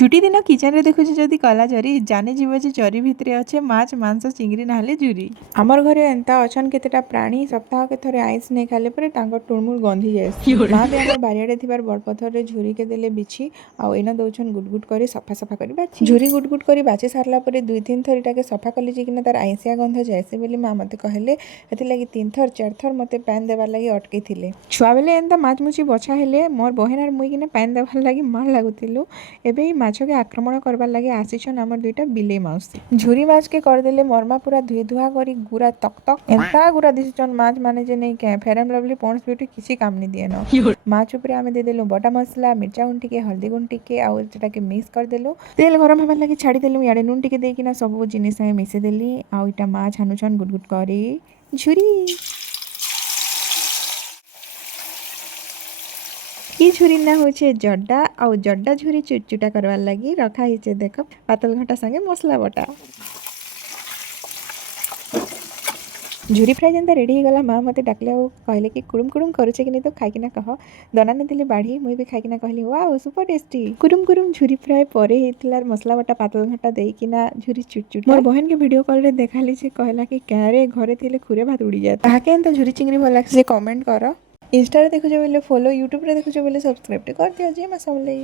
छुट्टी दिन किचन रे देखुची जदि कला जरी जाने जीव जे जरी भितरे अच्छे माछ मांस चिंगड़ी ना झुरी। आमर घरे एंता अछन केतेटा प्राणी सप्ताह के थरे आइस नहीं खाले पर तांकर टुणमुल गंधी जायसी। माँ भी आमर बारियाडे थिबार बड़ पथर रे झुरी के देले बिछि आउ एना दउछन गुटगुट करे सफा सफा करी बाछि। झुरी गुटगुट करी बाछि सारला परे 2-3 थर इटाके सफा कली जे किना तार आइसिया गंध जायसे बोली माँ मते कहले एथि लागि 3 थर 4 थर मते पैन देबार लागि अटके थिले। छुआ बेले एंता माछ मुछि बछा हेले मोर बहिन आर मुई किना पैन देबार लागि मार लागुतिलु। एबे माछ के आक्रमण करबार लगे आसीछन हमर दुईटा बिले माउसी। झुरी माछ के करदेले मरमा पूरा धुई धुआ करी गुरा तक तक एंता गुरा दिसचन माछ माने जे नहीं के फेरम लवली पॉन्ड्स ब्यूटी किसी काम नहीं दिए न। माछ ऊपर आमे दे देलु बटा मसला मिर्चा गुंड टिके हल्दी गुंड टिके आउ जेटा के मिक्स कर देलु तेल गरम हेबार लगे छाड़ी देलु याडे नून टिके देकी ना सब जिनिस संगे मिसे देली आउ इटा माछ हानुछन गुडगुड करी झुरी। ई झुरी ना होचे जड्डा आउ जड्डा झुरी चुटचुटा करवार लगी रखा हिचे देख पातल घाटा संगे मसला बटा। झुरी फ्राई जेनता रेडी हो गला माँ मते डाकले और कहले कि कुड़ुम कुड़ुम करूचे कि नहीं तो खाई किना कह दना ने दिले बाढ़ी मुई भी खाई किना कहली वाओ सुपर टेस्टी। कुड़ुम कुड़ुम झुरी फ्राई परे हेतलार मसला बटा पातल घाटा देई किना झुरी चुटचुट मोर बहन के वीडियो कॉल रे देखाली से कहला कि क्यारे घरे थिले खुरे भात उड़ी जाता। ताके एंता झुरी चिंगड़ी भल लागे से कमेंट कर। इंस्टा रे देखुचे बोले फॉलो यूट्यूब रे देखुचे बोले सब्सक्राइब कर दियो जे मा समले।